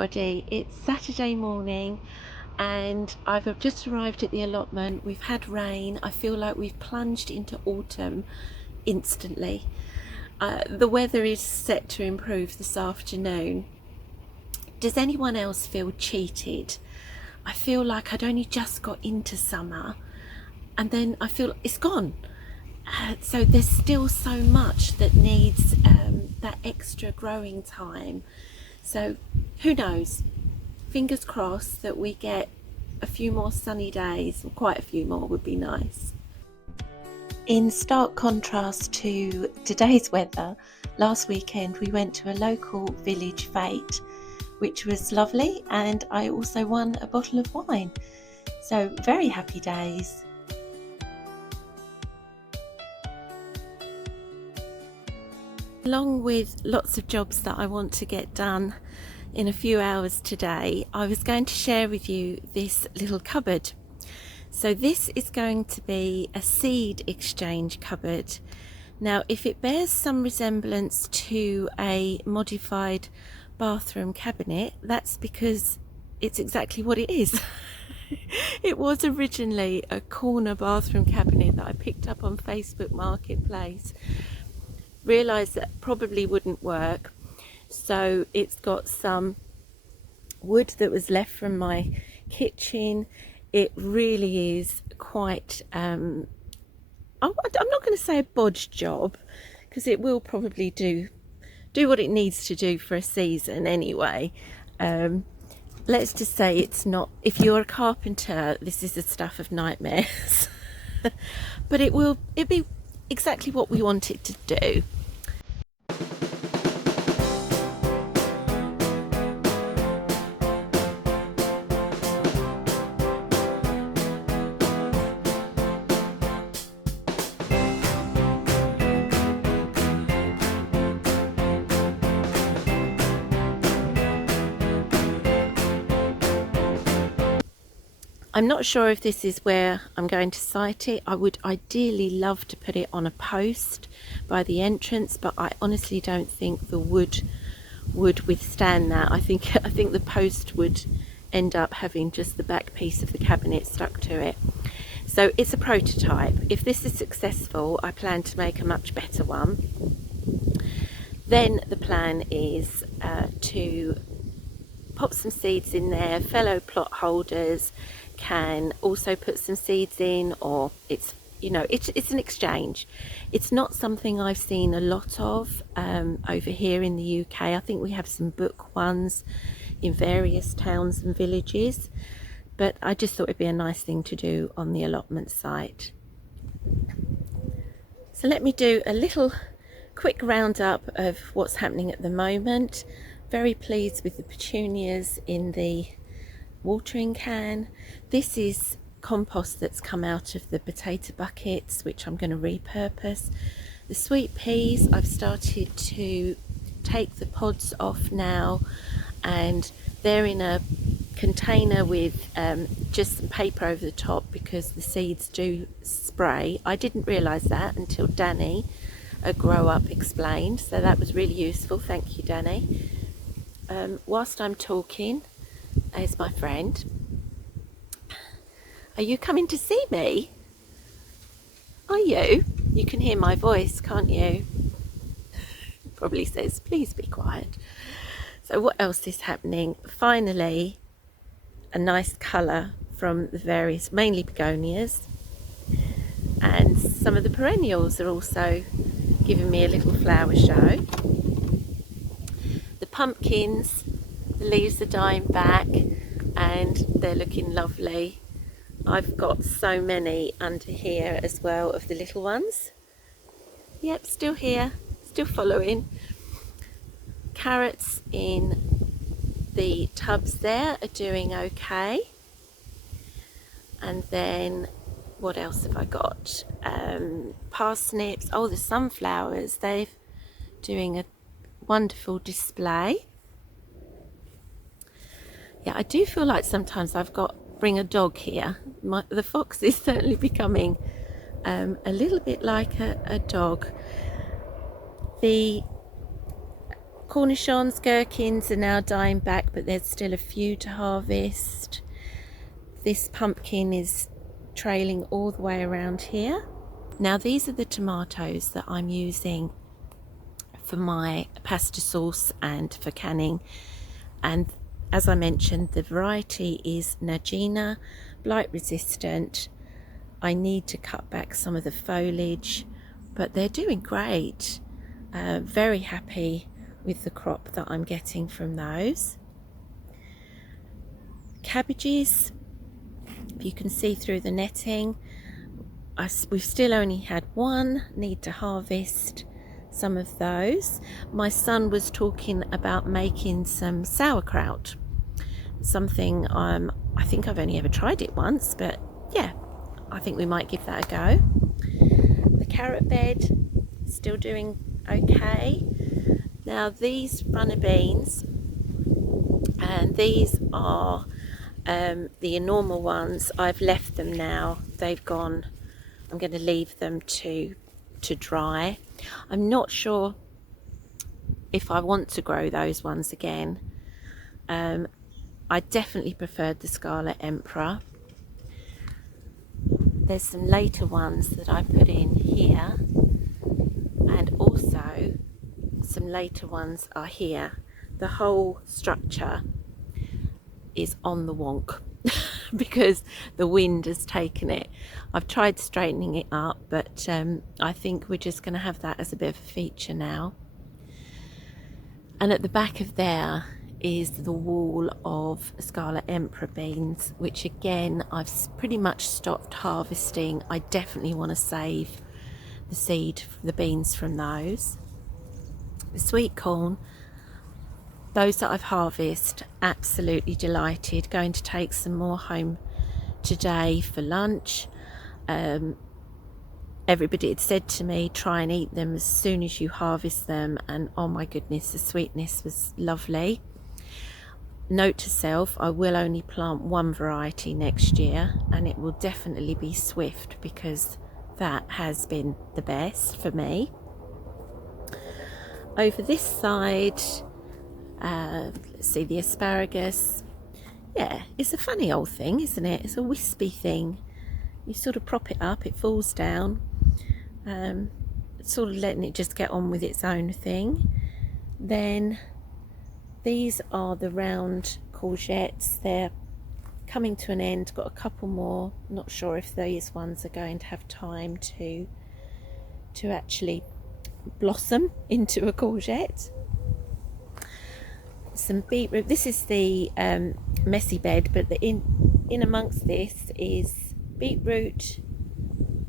everybody, it's Saturday morning and I've just arrived at the allotment. We've had rain. I feel like we've plunged into autumn instantly. The weather is set to improve this afternoon. Does anyone else feel cheated? I feel like I'd only just got into summer and then I feel it's gone. So there's still so much that needs that extra growing time. So who knows, fingers crossed that we get a few more sunny days, or quite a few more would be nice. In stark contrast to today's weather, last weekend we went to a local village fete, which was lovely, and I also won a bottle of wine. So very happy days. Along with lots of jobs that I want to get done in a few hours today, I was going to share with you this little cupboard. So this is going to be a seed exchange cupboard. Now, if it bears some resemblance to a modified bathroom cabinet, that's because it's exactly what it is. It was originally a corner bathroom cabinet that I picked up on Facebook Marketplace. Realised that probably wouldn't work, so it's got some wood that was left from my kitchen. It really is quite I'm not going to say a bodge job, because it will probably do what it needs to do for a season anyway. Let's just say it's not, if you're a carpenter, this is the stuff of nightmares. But it'll be exactly what we want it to do. I'm not sure if this is where I'm going to site it. I would ideally love to put it on a post by the entrance, but I honestly don't think the wood would withstand that. I think the post would end up having just the back piece of the cabinet stuck to it. So it's a prototype. If this is successful, I plan to make a much better one. Then the plan is to pop some seeds in there. Fellow plot holders can also put some seeds in, or it's an exchange. It's not something I've seen a lot of over here in the UK. I think we have some book ones in various towns and villages, but I just thought it'd be a nice thing to do on the allotment site. So let me do a little quick roundup of what's happening at the moment. Very pleased with the petunias in the watering can. This is compost that's come out of the potato buckets, which I'm going to repurpose. The sweet peas, I've started to take the pods off now, and they're in a container with just some paper over the top because the seeds do spray. I didn't realise that until Danny, a grow up, explained, so that was really useful. Thank you, Danny. Whilst I'm talking, there's my friend. Are you coming to see me? Are you? You can hear my voice, can't you? Probably says, please be quiet. So what else is happening? Finally, a nice colour from the various, mainly begonias, and some of the perennials are also giving me a little flower show. The pumpkins, the leaves are dying back and they're looking lovely. I've got so many under here as well of the little ones. Yep, still here, still following. Carrots in the tubs there are doing okay. And then what else have I got? Parsnips. Oh, the sunflowers, they're doing a wonderful display. Yeah, I do feel like sometimes I've got bring a dog here. The fox is certainly becoming a little bit like a dog. The Cornichons, gherkins are now dying back, but there's still a few to harvest. This pumpkin is trailing all the way around here. Now these are the tomatoes that I'm using for my pasta sauce and for canning, and as I mentioned, the variety is Nagina, blight resistant. I need to cut back some of the foliage, but they're doing great. Very happy with the crop that I'm getting from those. Cabbages, you can see through the netting, we've still only had one, need to harvest some of those. My son was talking about making some sauerkraut, something I think I've only ever tried it once, but yeah, I think we might give that a go. The carrot bed, still doing okay. Now these runner beans, and these are the normal ones, I've left them now, they've gone. I'm going to leave them to dry. I'm not sure if I want to grow those ones again. I definitely preferred the Scarlet Emperor. There's some later ones that I put in here, and also some later ones are here. The whole structure is on the wonk because the wind has taken it. I've tried straightening it up, but I think we're just going to have that as a bit of a feature now. And at the back of there is the wall of Scarlet Emperor beans, which again I've pretty much stopped harvesting. I definitely want to save the seed, the beans from those. The sweet corn, those that I've harvested, absolutely delighted. Going to take some more home today for lunch. Everybody had said to me, try and eat them as soon as you harvest them, and oh my goodness, the sweetness was lovely. Note to self, I will only plant one variety next year, and it will definitely be Swift, because that has been the best for me. Over this side, let's see, the asparagus. Yeah, it's a funny old thing, isn't it? It's a wispy thing. You sort of prop it up, it falls down. Sort of letting it just get on with its own thing. Then these are the round courgettes. They're coming to an end, got a couple more. Not sure if these ones are going to have time to actually blossom into a courgette. Some beetroot. This is the messy bed, but in amongst this is beetroot,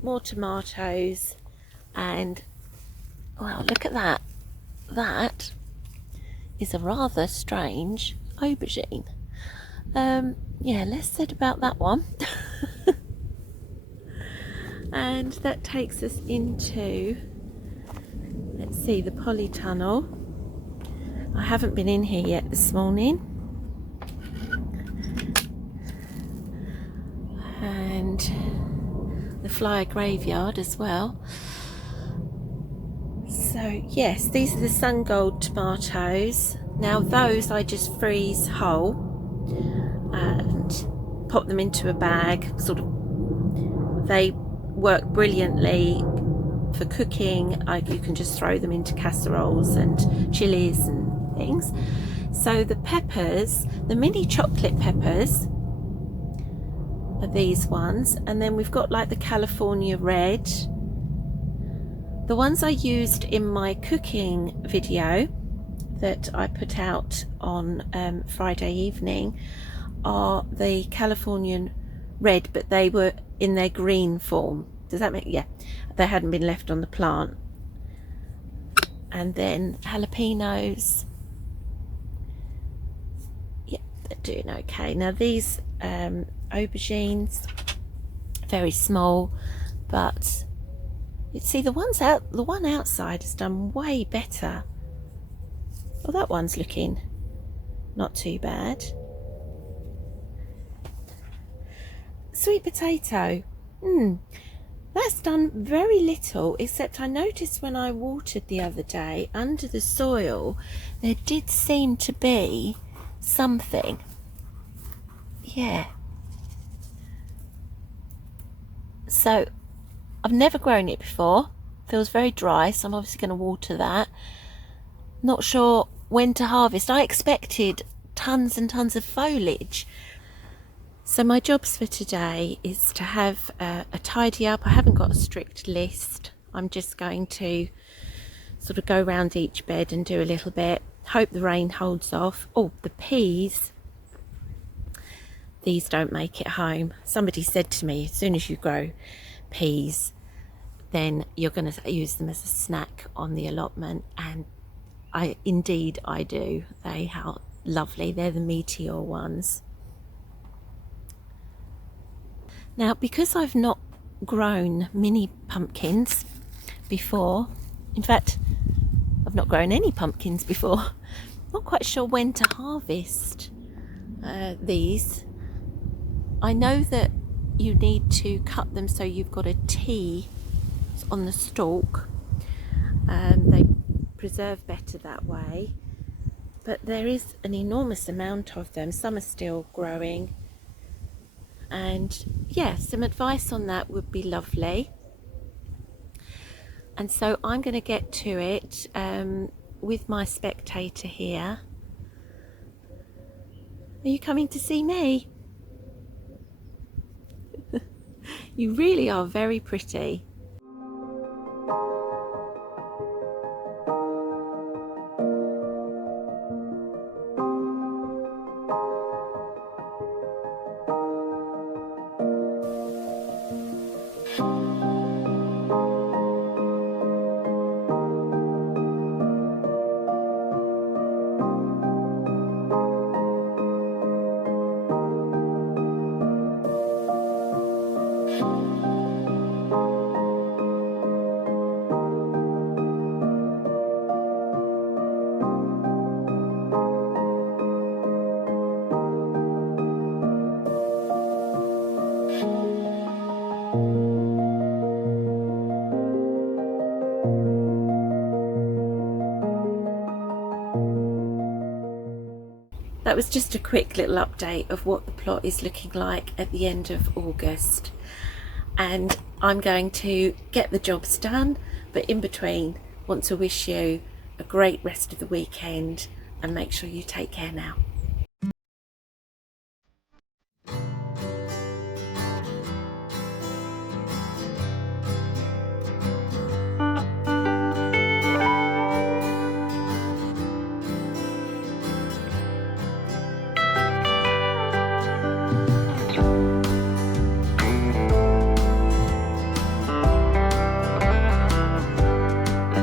more tomatoes, and wow, look at that. That is a rather strange aubergine. Yeah, less said about that one. And that takes us into, let's see, the Polytunnel. I haven't been in here yet this morning. And the flyer graveyard as well. So yes, these are the Sungold tomatoes. Now those I just freeze whole and pop them into a bag. Sort of, they work brilliantly for cooking. You can just throw them into casseroles and chilies and things. So the peppers, the mini chocolate peppers, are these ones, and then we've got like the California red. The ones I used in my cooking video that I put out on Friday evening are the Californian red, but they were in their green form. Does that make, yeah, they hadn't been left on the plant. And then jalapenos, yeah, they're doing okay. Now these aubergines, very small, but you see the one outside has done way better. Well, that one's looking not too bad. Sweet potato, That's done very little, except I noticed when I watered the other day, under the soil, there did seem to be something. Yeah. So, I've never grown it before. Feels very dry, so I'm obviously going to water that. Not sure when to harvest. I expected tons and tons of foliage. So my jobs for today is to have a tidy up. I haven't got a strict list. I'm just going to sort of go around each bed and do a little bit. Hope the rain holds off. Oh, the peas. These don't make it home. Somebody said to me, as soon as you grow peas, then you're going to use them as a snack on the allotment. And indeed I do. They are lovely. They're the meteor ones. Now, because I've not grown mini pumpkins before, in fact, I've not grown any pumpkins before, not quite sure when to harvest these. I know that you need to cut them so you've got a T on the stalk. They preserve better that way, but there is an enormous amount of them. Some are still growing. And yeah, some advice on that would be lovely. And so I'm going to get to it with my spectator here. Are you coming to see me? You really are very pretty. That was just a quick little update of what the plot is looking like at the end of August. And I'm going to get the jobs done, but in between, want to wish you a great rest of the weekend and make sure you take care now.